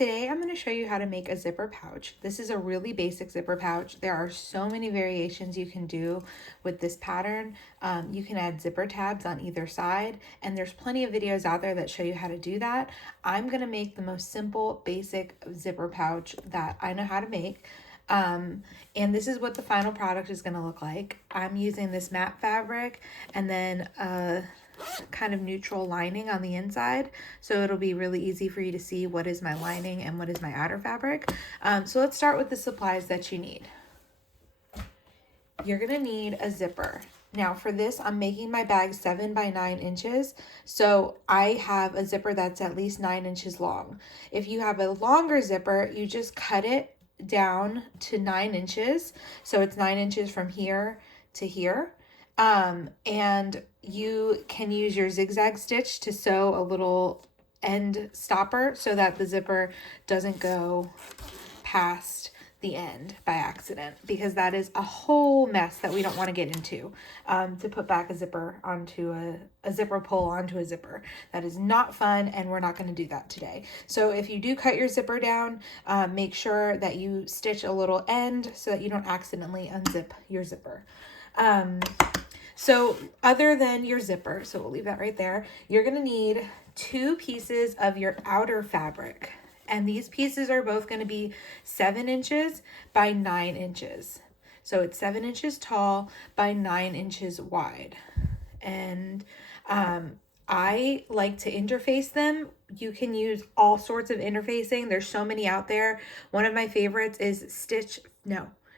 Today I'm going to show you how to make a zipper pouch. This is a really basic zipper pouch. There are so many variations you can do with this pattern. You can add zipper tabs on either side, and there's plenty of videos out there that show you how to do that. I'm going to make the most simple, basic zipper pouch that I know how to make. And this is what the final product is going to look like. I'm using this matte fabric and then kind of neutral lining on the inside, so it'll be really easy for you to see what is my lining and what is my outer fabric. So let's start with the supplies that you need. You're gonna need a zipper. Now for this, I'm making my bag 7 by 9 inches. So I have a zipper that's at least 9 inches long. If you have a longer zipper, you just cut it down to 9 inches. So it's 9 inches from here to here. And you can use your zigzag stitch to sew a little end stopper so that the zipper doesn't go past the end by accident, because that is a whole mess that we don't want to get into, to put back a zipper onto a zipper pull onto a zipper. That is not fun, and we're not going to do that today. So if you do cut your zipper down, make sure that you stitch a little end so that you don't accidentally unzip your zipper. So other than your zipper, so we'll leave that right there, you're going to need 2 pieces of your outer fabric. And these pieces are both going to be 7 inches by 9 inches. So it's 7 inches tall by 9 inches wide. And I like to interface them. You can use all sorts of interfacing. There's so many out there. One of my favorites is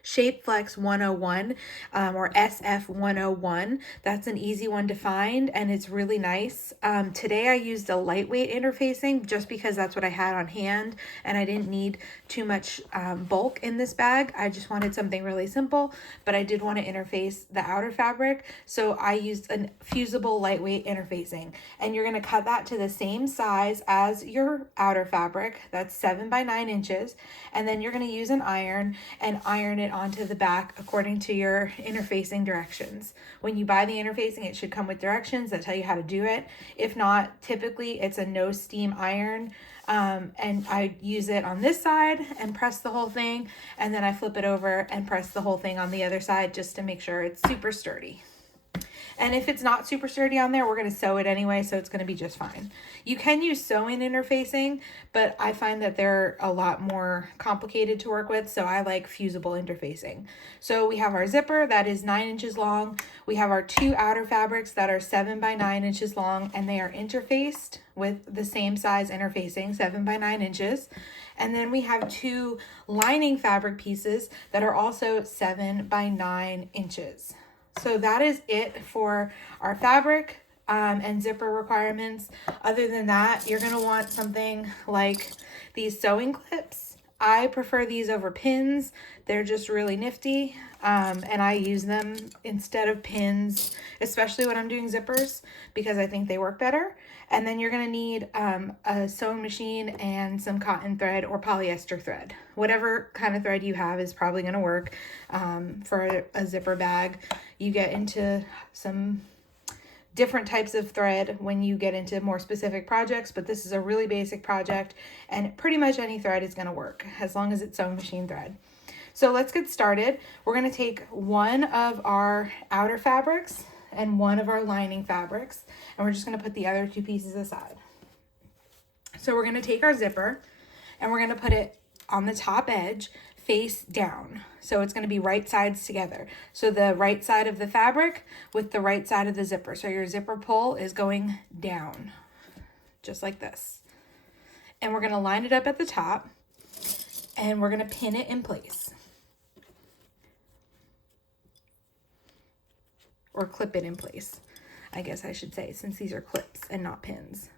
Shape Flex 101, or SF 101. That's an easy one to find, and it's really nice. Today I used a lightweight interfacing just because that's what I had on hand, and I didn't need too much bulk in this bag. I just wanted something really simple, but I did want to interface the outer fabric, so I used a fusible lightweight interfacing. And you're going to cut that to the same size as your outer fabric. That's 7 by 9 inches. And then you're going to use an iron and iron it onto the back according to your interfacing directions. When you buy the interfacing, it should come with directions that tell you how to do it. If not, typically it's a no steam iron. And I use it on this side and press the whole thing, and then I flip it over and press the whole thing on the other side just to make sure it's super sturdy. And if it's not super sturdy on there, we're going to sew it anyway, so it's going to be just fine. You can use sewing interfacing, but I find that they're a lot more complicated to work with, so I like fusible interfacing. So we have our zipper that is 9 inches long. We have our 2 outer fabrics that are 7 by 9 inches long, and they are interfaced with the same size interfacing, 7 by 9 inches. And then we have 2 lining fabric pieces that are also 7 by 9 inches. So that is it for our fabric and zipper requirements. Other than that, you're going to want something like these sewing clips. I prefer these over pins. They're just really nifty, and I use them instead of pins, especially when I'm doing zippers, because I think they work better. And then you're going to need a sewing machine and some cotton thread or polyester thread. Whatever kind of thread you have is probably going to work for a zipper bag. You get into some different types of thread when you get into more specific projects, but this is a really basic project, and pretty much any thread is going to work as long as it's sewing machine thread. So let's get started. We're going to take one of our outer fabrics and one of our lining fabrics, and we're just going to put the other 2 pieces aside. So we're going to take our zipper and we're going to put it on the top edge face down. So it's going to be right sides together. So the right side of the fabric with the right side of the zipper. So your zipper pull is going down, just like this. And we're going to line it up at the top, and we're going to pin it in place. Or clip it in place, I guess I should say, since these are clips and not pins.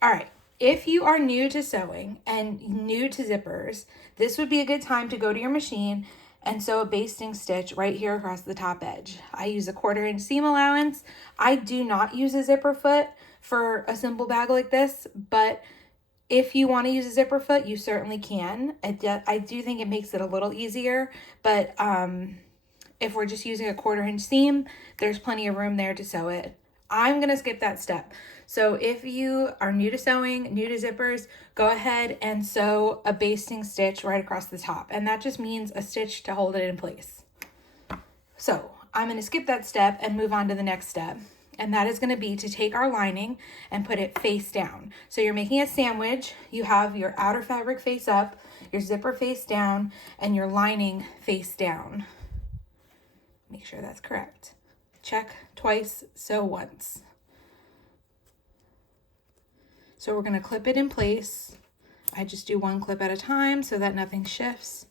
All right. If you are new to sewing and new to zippers, this would be a good time to go to your machine and sew a basting stitch right here across the top edge. I use a 1/4 inch seam allowance. I do not use a zipper foot for a simple bag like this, but if you want to use a zipper foot, you certainly can. I do think it makes it a little easier, but if we're just using a 1/4 inch seam, there's plenty of room there to sew it. I'm gonna skip that step. So if you are new to sewing, new to zippers, go ahead and sew a basting stitch right across the top. And that just means a stitch to hold it in place. So I'm gonna skip that step and move on to the next step. And that is gonna be to take our lining and put it face down. So you're making a sandwich. You have your outer fabric face up, your zipper face down, and your lining face down. Make sure that's correct. Check twice, sew once. So we're gonna clip it in place. I just do one clip at a time so that nothing shifts.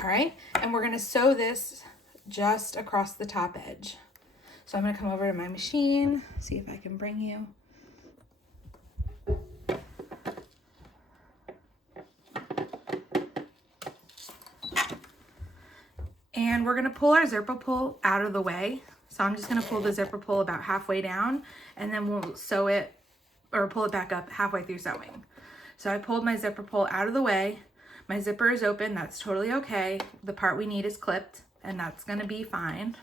All right, and we're gonna sew this just across the top edge. So I'm gonna come over to my machine, see if I can bring you. And we're gonna pull our zipper pull out of the way. So I'm just gonna pull the zipper pull about halfway down, and then we'll sew it or pull it back up halfway through sewing. So I pulled my zipper pull out of the way. My zipper is open, that's totally okay. The part we need is clipped, and that's gonna be fine.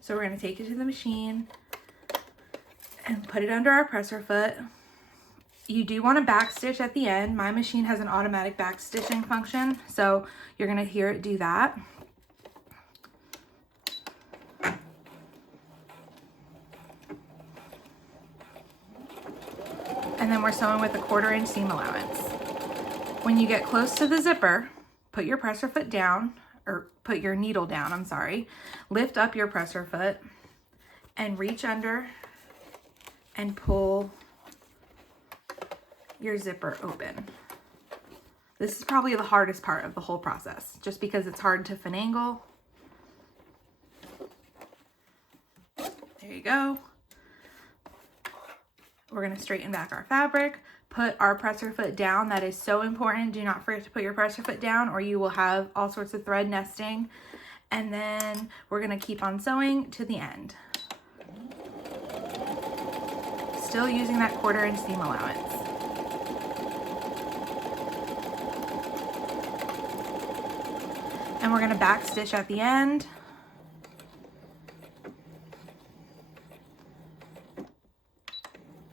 So we're gonna take it to the machine and put it under our presser foot. You do want to back stitch at the end. My machine has an automatic back stitching function, so you're gonna hear it do that. And then we're sewing with a 1/4 inch seam allowance. When you get close to the zipper, put your presser foot down, or put your needle down, I'm sorry. Lift up your presser foot and reach under and pull your zipper open. This is probably the hardest part of the whole process, just because it's hard to finagle. There you go. We're gonna straighten back our fabric, put our presser foot down. That is so important. Do not forget to put your presser foot down or you will have all sorts of thread nesting. And then we're gonna keep on sewing to the end. Still using that 1/4 inch seam allowance. And we're gonna back stitch at the end.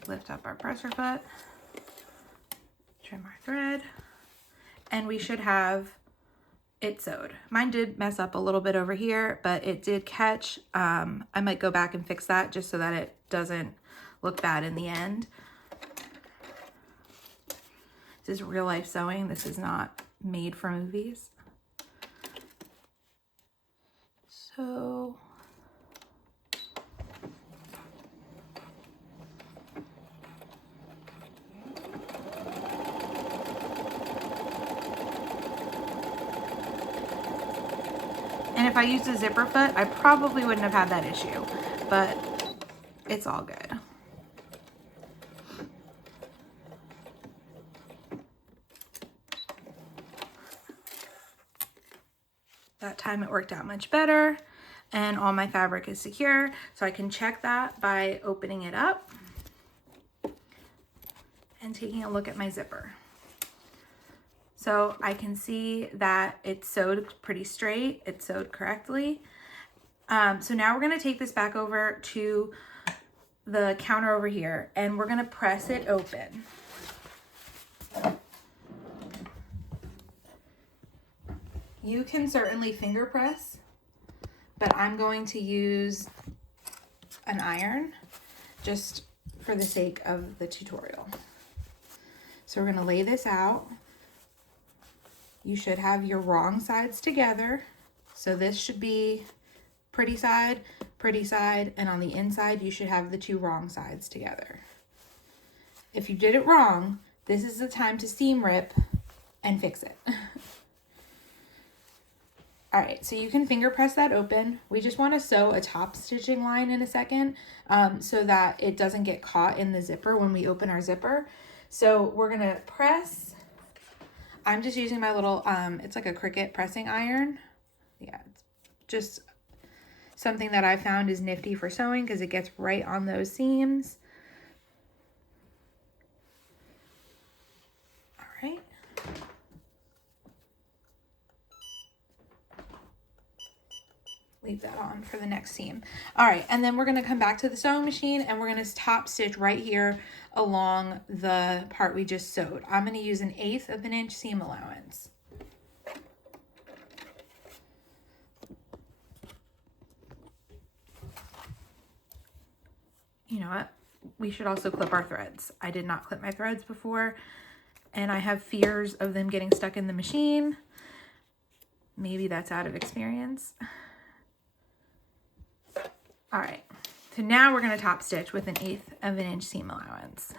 Lift up our presser foot, trim our thread, and we should have it sewed. Mine did mess up a little bit over here, but it did catch. I might go back and fix that just so that it doesn't look bad in the end. This is real life sewing. This is not made for movies. So and if I used a zipper foot, I probably wouldn't have had that issue, but it's all good. That time it worked out much better and all my fabric is secure. So I can check that by opening it up and taking a look at my zipper. So I can see that it's sewed pretty straight, it's sewed correctly. So now we're gonna take this back over to the counter over here and we're gonna press it open. You can certainly finger press, but I'm going to use an iron just for the sake of the tutorial. So we're gonna lay this out. You should have your wrong sides together. So this should be pretty side, and on the inside, you should have the two wrong sides together. If you did it wrong, this is the time to seam rip and fix it. All right, so you can finger press that open. We just want to sew a top stitching line in a second so that it doesn't get caught in the zipper when we open our zipper. So we're gonna press. I'm just using my little, it's like a Cricut pressing iron. Yeah, it's just something that I found is nifty for sewing because it gets right on those seams. All right. for the next seam. All right, and then we're gonna come back to the sewing machine and we're gonna top stitch right here along the part we just sewed. I'm gonna use 1/8 of an inch seam allowance. You know what? We should also clip our threads. I did not clip my threads before, and I have fears of them getting stuck in the machine. Maybe that's out of experience. All right, so now we're gonna top stitch with 1/8 of an inch seam allowance.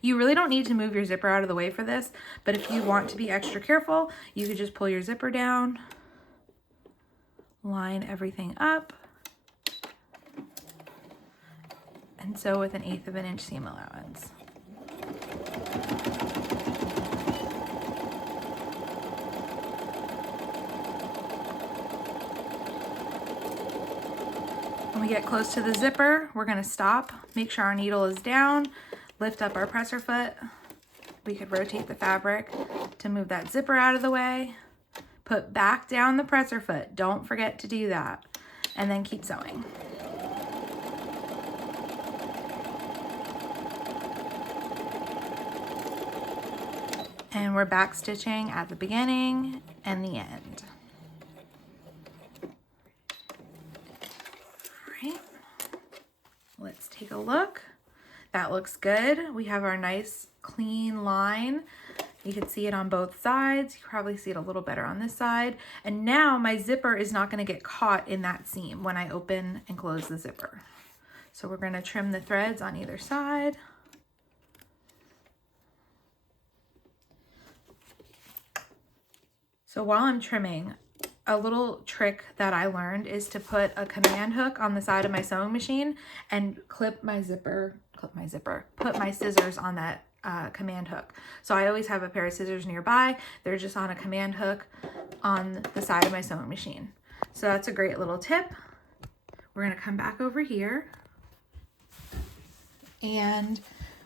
You really don't need to move your zipper out of the way for this, but if you want to be extra careful, you could just pull your zipper down, line everything up, and sew with 1/8 of an inch seam allowance. When we get close to the zipper, we're gonna stop, make sure our needle is down, lift up our presser foot. We could rotate the fabric to move that zipper out of the way. Put back down the presser foot. Don't forget to do that. And then keep sewing. And we're back stitching at the beginning and the end. All right, let's take a look. That looks good. We have our nice clean line. You can see it on both sides. You can probably see it a little better on this side. And now my zipper is not going to get caught in that seam when I open and close the zipper. So we're going to trim the threads on either side. So while I'm trimming, a little trick that I learned is to put a command hook on the side of my sewing machine and put my scissors on that command hook. So I always have a pair of scissors nearby. They're just on a command hook on the side of my sewing machine. So that's a great little tip. We're gonna come back over here and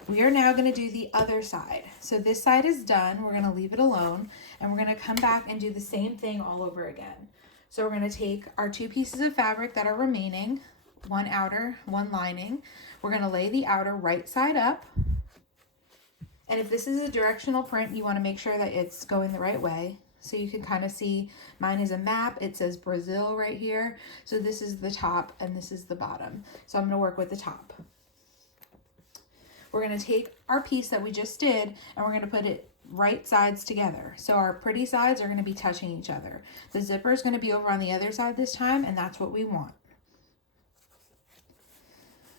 we are now gonna do the other side. So this side is done. We're gonna leave it alone and we're gonna come back and do the same thing all over again. So we're gonna take our 2 pieces of fabric that are remaining, one outer, one lining. We're gonna lay the outer right side up. And if this is a directional print, you wanna make sure that it's going the right way. So you can kind of see, mine is a map. It says Brazil right here. So this is the top and this is the bottom. So I'm gonna work with the top. We're gonna take our piece that we just did and we're gonna put it right sides together. So our pretty sides are gonna be touching each other. The zipper is gonna be over on the other side this time, and that's what we want.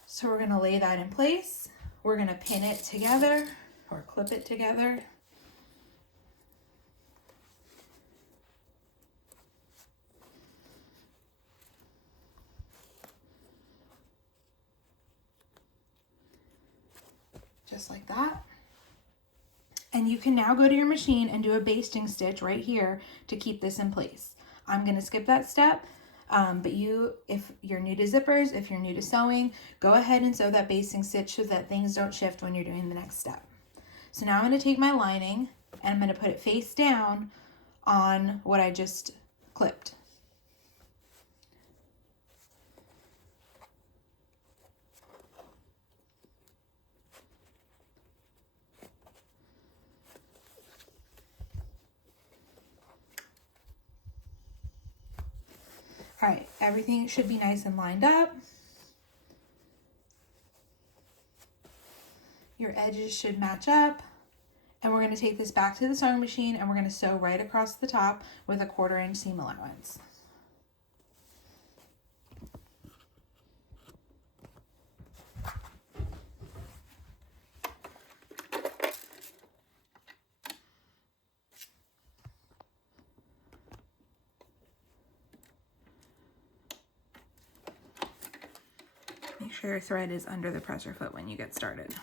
So we're gonna lay that in place. We're gonna pin it together or clip it together. Just like that. And you can now go to your machine and do a basting stitch right here to keep this in place. I'm gonna skip that step, but if you're new to zippers, if you're new to sewing, go ahead and sew that basting stitch so that things don't shift when you're doing the next step. So now I'm gonna take my lining and I'm gonna put it face down on what I just clipped. All right, everything should be nice and lined up. Your edges should match up. And we're gonna take this back to the sewing machine and we're gonna sew right across the top with a 1/4 inch seam allowance. Make sure your thread is under the presser foot when you get started.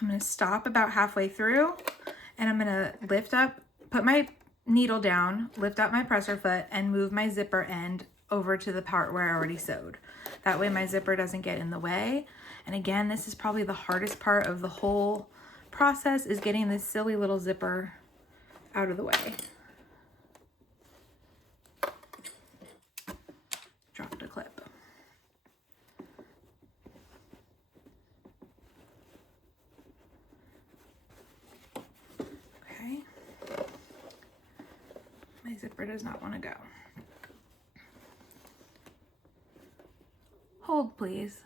I'm going to stop about halfway through and I'm going to lift up, put my needle down, lift up my presser foot and move my zipper end over to the part where I already sewed. That way my zipper doesn't get in the way. And again, this is probably the hardest part of the whole process, is getting this silly little zipper out of the way. Dropped a clip. Okay. My zipper does not want to go. Hold, please.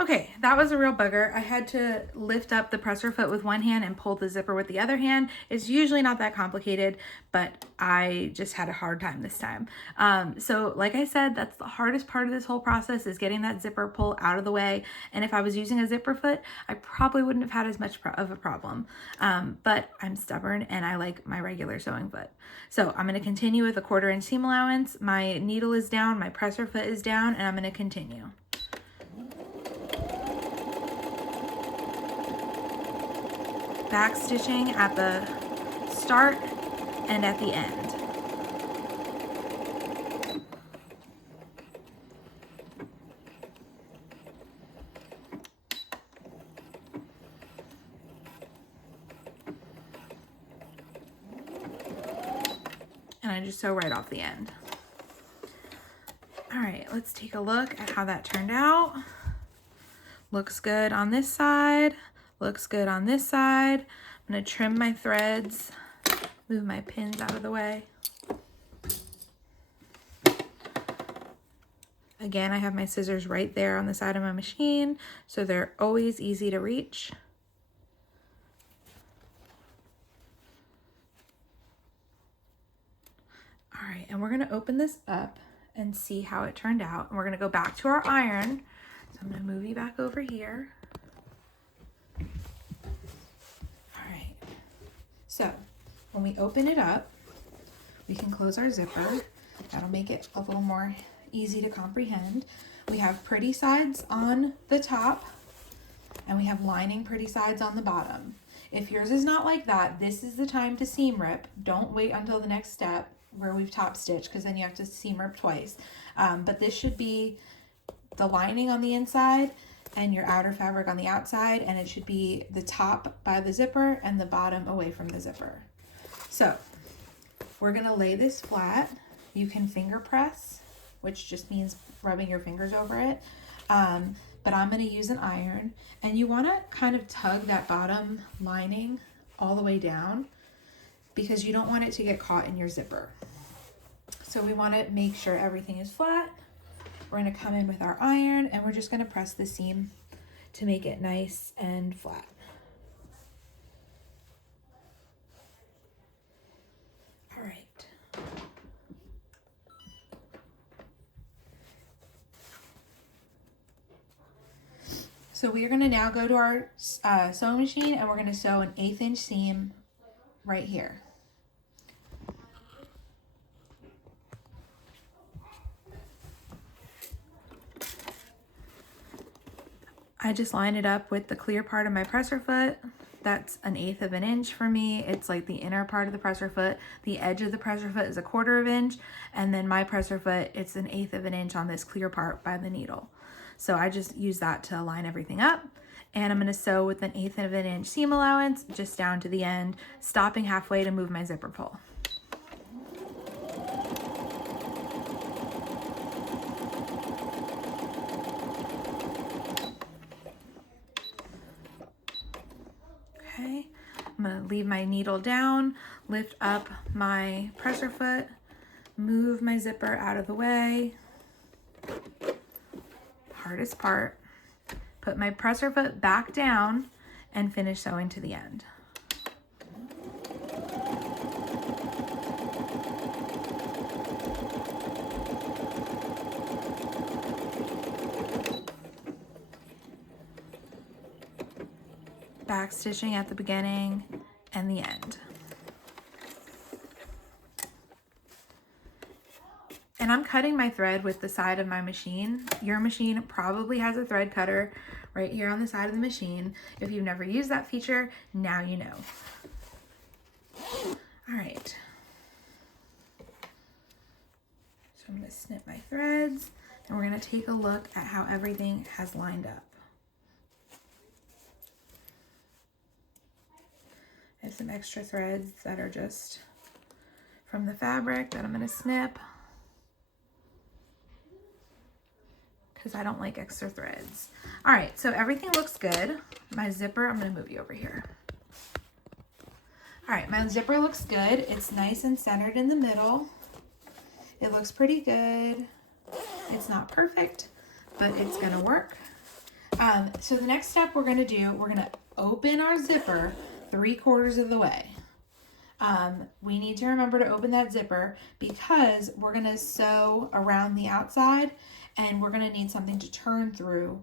Okay, that was a real bugger. I had to lift up the presser foot with one hand and pull the zipper with the other hand. It's usually not that complicated, but I just had a hard time this time. So like I said, that's the hardest part of this whole process, is getting that zipper pull out of the way. And if I was using a zipper foot, I probably wouldn't have had as much of a problem. But I'm stubborn and I like my regular sewing foot. So I'm going to continue with a 1/4 inch seam allowance. My needle is down, my presser foot is down, and I'm going to continue. Back stitching at the start and at the end. And I just sew right off the end. All right, let's take a look at how that turned out. Looks good on this side. Looks good on this side. I'm going to trim my threads, move my pins out of the way. Again, I have my scissors right there on the side of my machine, so they're always easy to reach. All right, and we're going to open this up and see how it turned out. And we're going to go back to our iron. So I'm going to move you back over here. So when we open it up, we can close our zipper. That'll make it a little more easy to comprehend. We have pretty sides on the top and we have lining pretty sides on the bottom. If yours is not like that, this is the time to seam rip. Don't wait until the next step where we've top stitched, because then you have to seam rip twice. But this should be the lining on the inside and your outer fabric on the outside, and it should be the top by the zipper and the bottom away from the zipper. So we're gonna lay this flat. You can finger press, which just means rubbing your fingers over it. But I'm gonna use an iron, and you wanna kind of tug that bottom lining all the way down because you don't want it to get caught in your zipper. So we wanna make sure everything is flat. We're going to come in with our iron and we're just going to press the seam to make it nice and flat. All right. So we are going to now go to our sewing machine and we're going to sew an 1/8 inch seam right here. I just line it up with the clear part of my presser foot. That's 1/8 of an inch for me. It's like the inner part of the presser foot. The edge of the presser foot is 1/4 inch. And then my presser foot, it's 1/8 of an inch on this clear part by the needle. So I just use that to line everything up. And I'm gonna sew with 1/8 of an inch seam allowance just down to the end, stopping halfway to move my zipper pull. Okay, I'm gonna leave my needle down, lift up my presser foot, move my zipper out of the way. Hardest part. Put my presser foot back down and finish sewing to the end. Back stitching at the beginning and the end. And I'm cutting my thread with the side of my machine. Your machine probably has a thread cutter right here on the side of the machine. If you've never used that feature, now you know. All right. So I'm going to snip my threads, and we're going to take a look at how everything has lined up. I have some extra threads that are just from the fabric that I'm going to snip because I don't like extra threads. All right, so everything looks good. My zipper, I'm going to move you over here. All right, my zipper looks good. It's nice and centered in the middle. It looks pretty good. It's not perfect, but it's going to work. So the next step we're going to do, we're going to open our zipper 3/4 of the way. We need to remember to open that zipper because we're going to sew around the outside, and we're going to need something to turn through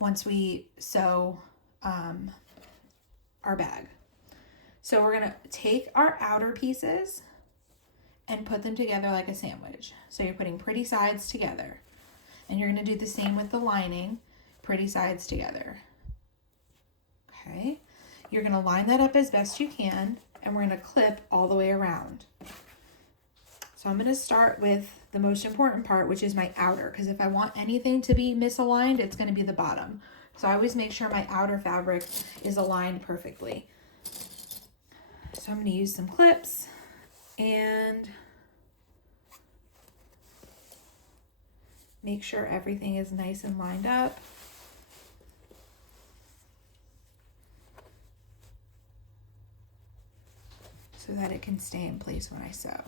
once we sew our bag. So we're going to take our outer pieces and put them together like a sandwich. So you're putting pretty sides together, and you're going to do the same with the lining, pretty sides together. Okay. You're going to line that up as best you can, and we're going to clip all the way around. So I'm going to start with the most important part, which is my outer, because if I want anything to be misaligned, it's going to be the bottom. So I always make sure my outer fabric is aligned perfectly. So I'm going to use some clips and make sure everything is nice and lined up. So that it can stay in place when I sew.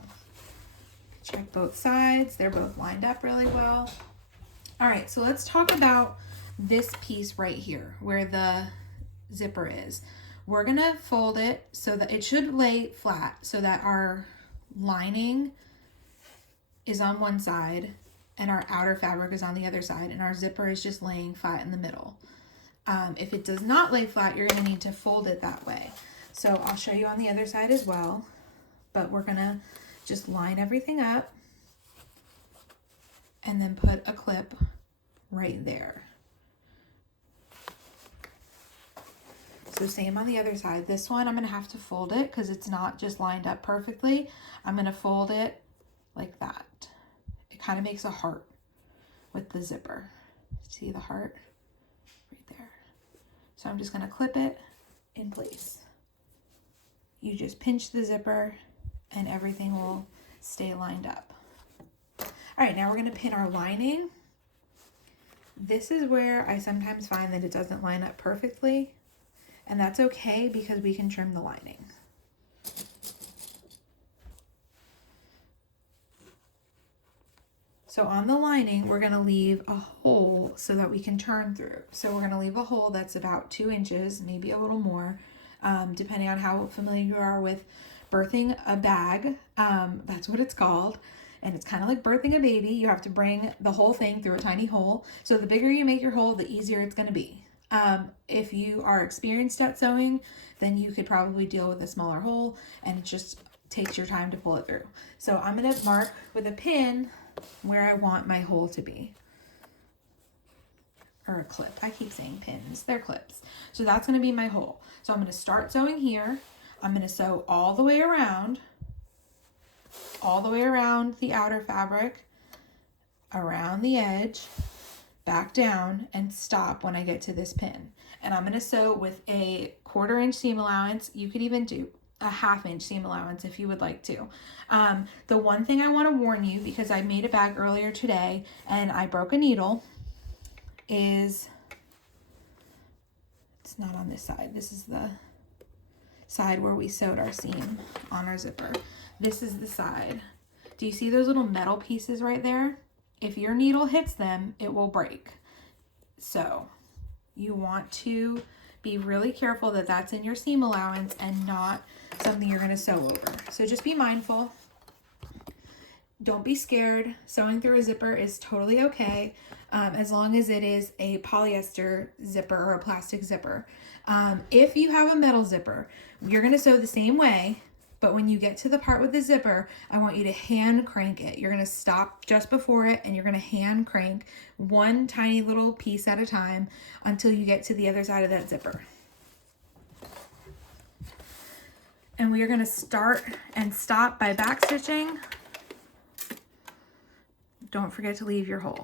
Check both sides. They're both lined up really well. All right, so let's talk about this piece right here where the zipper is. We're gonna fold it so that it should lay flat so that our lining is on one side and our outer fabric is on the other side, and our zipper is just laying flat in the middle. If it does not lay flat, you're gonna need to fold it that way. So I'll show you on the other side as well, but we're gonna just line everything up and then put a clip right there. So same on the other side. This one I'm gonna have to fold it because it's not just lined up perfectly. I'm gonna fold it like that. It kind of makes a heart with the zipper. See the heart right there? So I'm just gonna clip it in place. You just pinch the zipper and everything will stay lined up. All right, now we're gonna pin our lining. This is where I sometimes find that it doesn't line up perfectly, and that's okay because we can trim the lining. So on the lining, we're gonna leave a hole so that we can turn through. So we're gonna leave a hole that's about 2 inches, maybe a little more, depending on how familiar you are with birthing a bag. That's what it's called. And it's kind of like birthing a baby. You have to bring the whole thing through a tiny hole. So the bigger you make your hole, the easier it's going to be. If you are experienced at sewing, then you could probably deal with a smaller hole, and it just takes your time to pull it through. So I'm going to mark with a pin where I want my hole to be. Or a clip. I keep saying pins. They're clips. So that's going to be my hole. So I'm going to start sewing here. I'm going to sew all the way around the outer fabric, around the edge, back down, and stop when I get to this pin. And I'm going to sew with a 1/4 inch seam allowance. You could even do a 1/2 inch seam allowance if you would like to. The one thing I want to warn you, because I made a bag earlier today and I broke a needle, is it's not on this side. This is the side where we sewed our seam on our zipper. This is the side. Do you see those little metal pieces right there? If your needle hits them, it will break. So you want to be really careful that that's in your seam allowance and not something you're going to sew over. So just be mindful. Don't be scared. Sewing through a zipper is totally okay, as long as it is a polyester zipper or a plastic zipper. If you have a metal zipper, you're going to sew the same way, but when you get to the part with the zipper, I want you to hand crank it. You're going to stop just before it, and you're going to hand crank one tiny little piece at a time until you get to the other side of that zipper. And we are going to start and stop by back stitching Don't forget to leave your hole.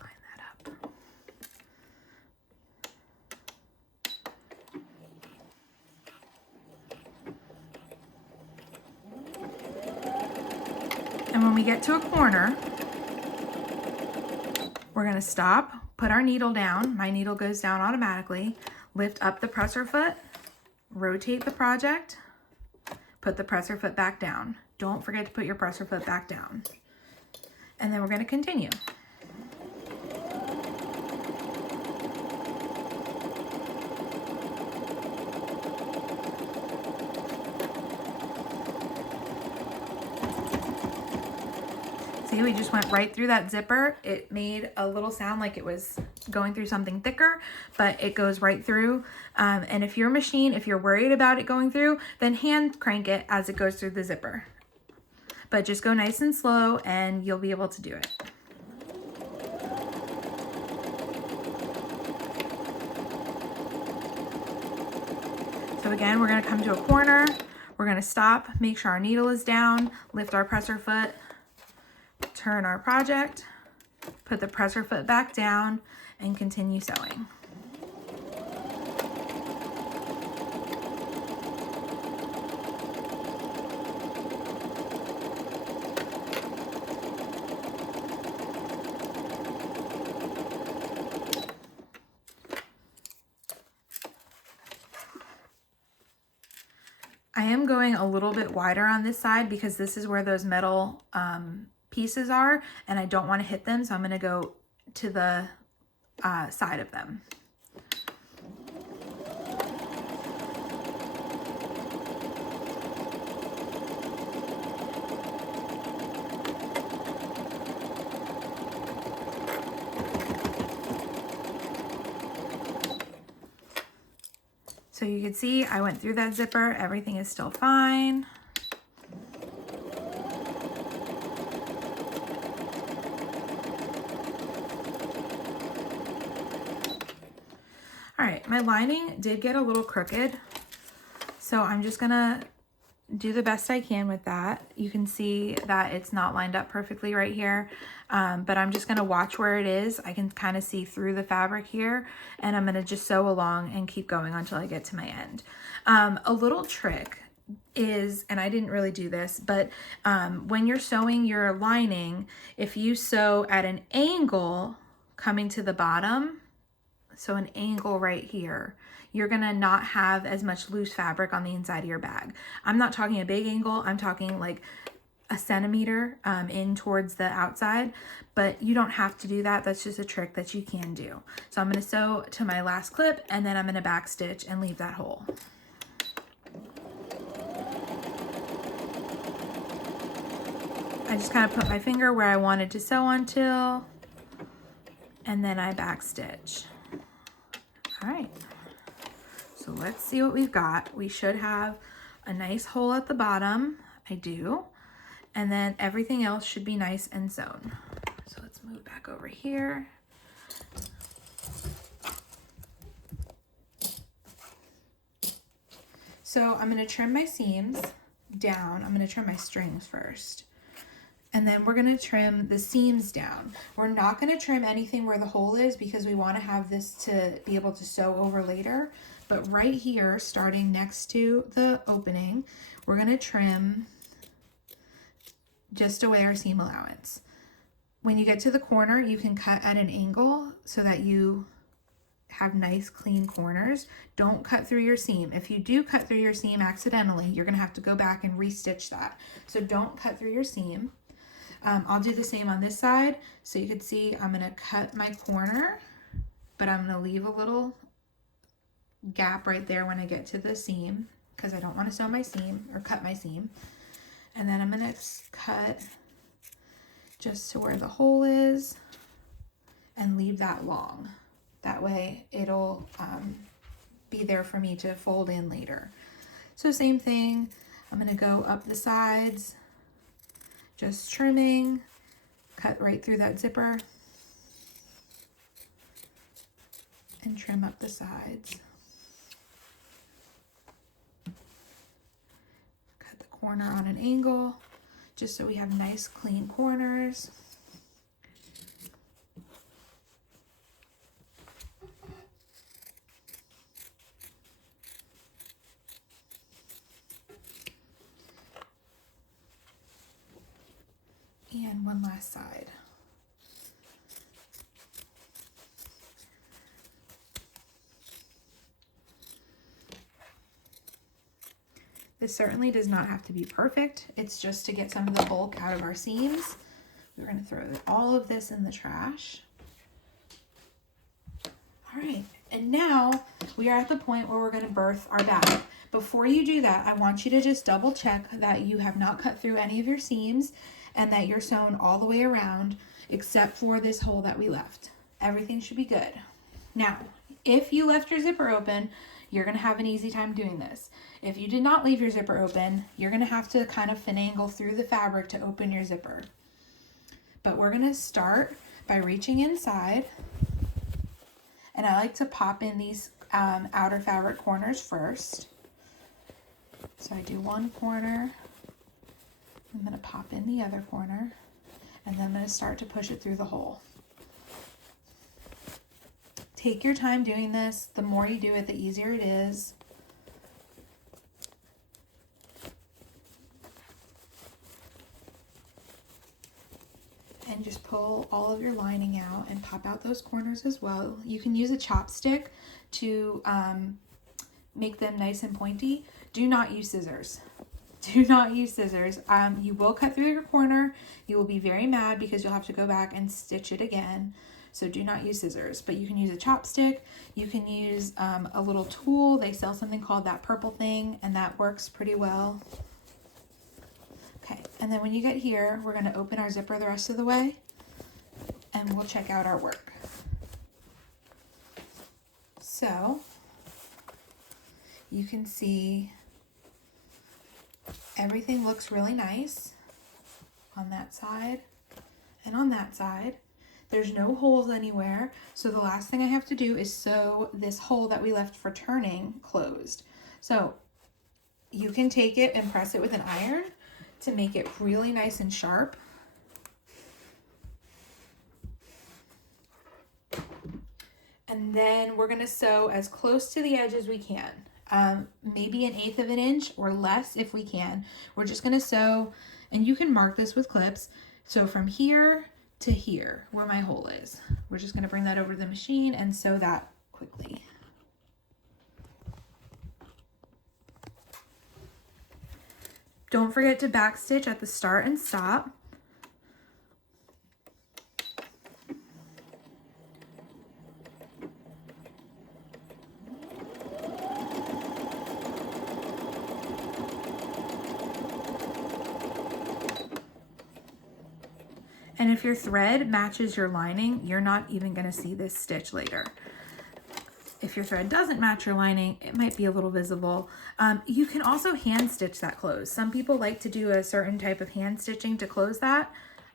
Line that up. And when we get to a corner, we're going to stop, put our needle down. My needle goes down automatically. Lift up the presser foot, rotate the project, put the presser foot back down. Don't forget to put your presser foot back down. And then we're going to continue. See, we just went right through that zipper. It made a little sound like it was going through something thicker, but it goes right through. And if your machine, if you're worried about it going through, then hand crank it as it goes through the zipper. But just go nice and slow and you'll be able to do it. So again, we're going to come to a corner. We're going to stop, make sure our needle is down, lift our presser foot, turn our project, put the presser foot back down, and continue sewing. I am going a little bit wider on this side because this is where those metal pieces are, and I don't want to hit them, so I'm going to go to the side of them. So you can see I went through that zipper, everything is still fine. All right, my lining did get a little crooked, so I'm just gonna do the best I can with that. You can see that it's not lined up perfectly right here, but I'm just gonna watch where it is. I can kind of see through the fabric here, and I'm gonna just sew along and keep going until I get to my end. A little trick is, and I didn't really do this, but when you're sewing your lining, if you sew at an angle coming to the bottom, so an angle right here, you're gonna not have as much loose fabric on the inside of your bag. I'm not talking a big angle, I'm talking like a centimeter in towards the outside, but you don't have to do that. That's just a trick that you can do. So I'm gonna sew to my last clip, and then I'm gonna back stitch and leave that hole. I just kind of put my finger where I wanted to sew until, and then I back stitch. All right, so let's see what we've got. We should have a nice hole at the bottom. I do. And then everything else should be nice and sewn. So let's move back over here. So I'm going to trim my seams down. I'm going to trim my strings first. And then we're going to trim the seams down. We're not going to trim anything where the hole is because we want to have this to be able to sew over later. But right here, starting next to the opening, we're going to trim just away our seam allowance. When you get to the corner, you can cut at an angle so that you have nice clean corners. Don't cut through your seam. If you do cut through your seam accidentally, you're going to have to go back and restitch that. So don't cut through your seam. I'll do the same on this side. So you can see I'm going to cut my corner, but I'm going to leave a little gap right there when I get to the seam because I don't want to sew my seam or cut my seam. And then I'm going to cut just to where the hole is and leave that long. That way it'll be there for me to fold in later. So same thing, I'm going to go up the sides, just trimming, cut right through that zipper, and trim up the sides. Cut the corner on an angle, just so we have nice clean corners. And one last side. This certainly does not have to be perfect. It's just to get some of the bulk out of our seams. We're going to throw all of this in the trash. All right, and now we are at the point where we're going to birth our bag. Before you do that, I want you to just double check that you have not cut through any of your seams and that you're sewn all the way around except for this hole that we left. Everything should be good. Now, if you left your zipper open, you're going to have an easy time doing this. If you did not leave your zipper open, you're going to have to kind of finagle through the fabric to open your zipper. But we're going to start by reaching inside, and I like to pop in these outer fabric corners first. So I do one corner, I'm going to pop in the other corner, and then I'm going to start to push it through the hole. Take your time doing this. The more you do it, the easier it is. And just pull all of your lining out and pop out those corners as well. You can use a chopstick to make them nice and pointy. Do not use scissors. Do not use scissors. You will cut through your corner. You will be very mad because you'll have to go back and stitch it again. So do not use scissors, but you can use a chopstick. You can use a little tool. They sell something called that purple thing, and that works pretty well. Okay, and then when you get here, we're going to open our zipper the rest of the way, and we'll check out our work. So you can see everything looks really nice on that side and on that side. There's no holes anywhere, so the last thing I have to do is sew this hole that we left for turning closed. So you can take it and press it with an iron to make it really nice and sharp. And then we're going to sew as close to the edge as we can. Maybe 1/8 of an inch or less if we can. We're just going to sew, and you can mark this with clips. So from here to here where my hole is, we're just going to bring that over to the machine and sew that quickly. Don't forget to backstitch at the start and stop. And if your thread matches your lining, you're not even going to see this stitch later. If your thread doesn't match your lining, it might be a little visible. You can also hand stitch that close. Some people like to do a certain type of hand stitching to close that.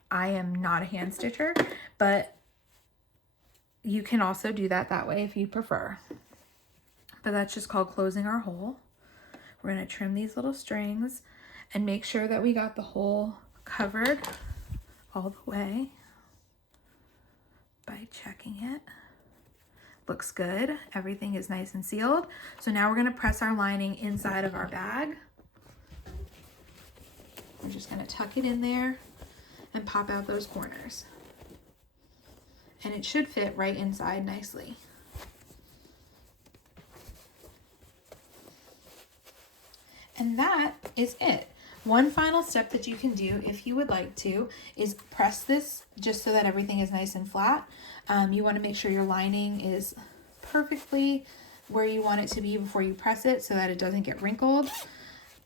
I am not a hand stitcher, but you can also do that way if you prefer. But that's just called closing our hole. We're going to trim these little strings and make sure that we got the hole covered all the way by checking it. Looks good. Everything is nice and sealed. So now we're going to press our lining inside of our bag. We're just going to tuck it in there and pop out those corners. And it should fit right inside nicely. And that is it. One final step that you can do if you would like to is press this just so that everything is nice and flat. You want to make sure your lining is perfectly where you want it to be before you press it so that it doesn't get wrinkled.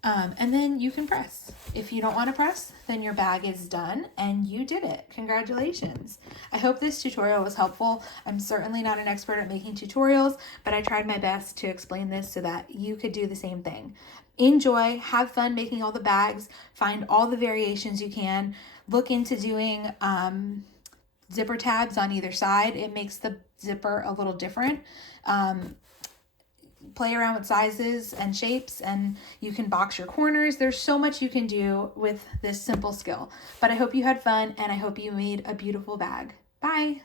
And then you can press. If you don't want to press, then your bag is done and you did it. Congratulations. I hope this tutorial was helpful. I'm certainly not an expert at making tutorials, but I tried my best to explain this so that you could do the same thing. Enjoy, have fun making all the bags, find all the variations you can. Look into doing zipper tabs on either side. It makes the zipper a little different. play around with sizes and shapes, and you can box your corners. There's so much you can do with this simple skill. But I hope you had fun, and I hope you made a beautiful bag. Bye.